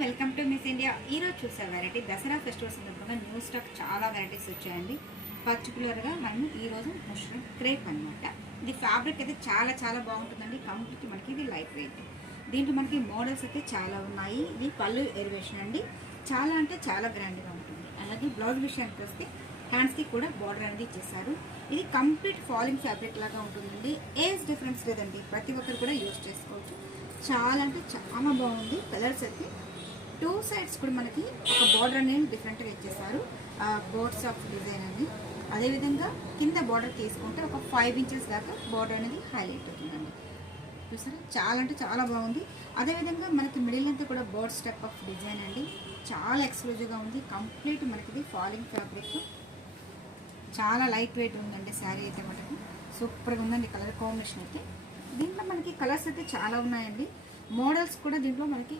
Welcome to miss India. ఈరోజు చూసే variety Dasara festival సందర్భంగా న్యూ స్టాక్ చాలా వెరైటీస్ వచ్చాయండి. పర్టికులర్గా మనం ఈరోజు మష్రూమ్ క్రేప్ అనమాట. ఇది ఫ్యాబ్రిక్ అయితే చాలా చాలా బాగుంటుందండి. కంప్లీట్ మనకి ఇది లైట్ వెయిట్. దీంట్లో మనకి మోడల్స్ అయితే చాలా ఉన్నాయి. ఇది పళ్ళు ఎరివేషన్ అండి. చాలా అంటే చాలా గ్రాండ్గా ఉంటుంది. అలాగే బ్లౌజ్ విషయానికి వస్తే హ్యాండ్స్కి కూడా బార్డర్ అనేది ఇచ్చేసారు. ఇది కంప్లీట్ ఫాలింగ్ ఫ్యాబ్రిక్ లాగా ఉంటుందండి. ఏజ్ డిఫరెన్స్ లేదండి, ప్రతి ఒక్కరు కూడా యూజ్ చేసుకోవచ్చు. చాలా అంటే చాలా బాగుంది. కలర్స్ అయితే టూ సైడ్స్ కూడా మనకి ఒక బార్డర్ అనేది డిఫరెంట్గా ఇచ్చేసారు. బోర్డ్స్ ఆఫ్ డిజైన్ అని. అదేవిధంగా కింద బార్డర్ తీసుకుంటే ఒక 5 ఇంచెస్ దాకా బార్డర్ అనేది హైలైట్ అవుతుందండి. చూసారా, చాలా అంటే చాలా బాగుంది. అదేవిధంగా మనకి మిడిల్ అంతా కూడా బోర్డ్స్ టైప్ ఆఫ్ డిజైన్ అండి. చాలా ఎక్స్క్లూజివ్గా ఉంది. కంప్లీట్ మనకి ఇది ఫాలింగ్ ఫ్యాబ్రిక్. చాలా లైట్ వెయిట్ ఉందండి శారీ అయితే. మనకి సూపర్గా ఉందండి కలర్ కాంబినేషన్ అయితే. దీంట్లో మనకి కలర్స్ అయితే చాలా ఉన్నాయండి. మోడల్స్ కూడా దీంట్లో మనకి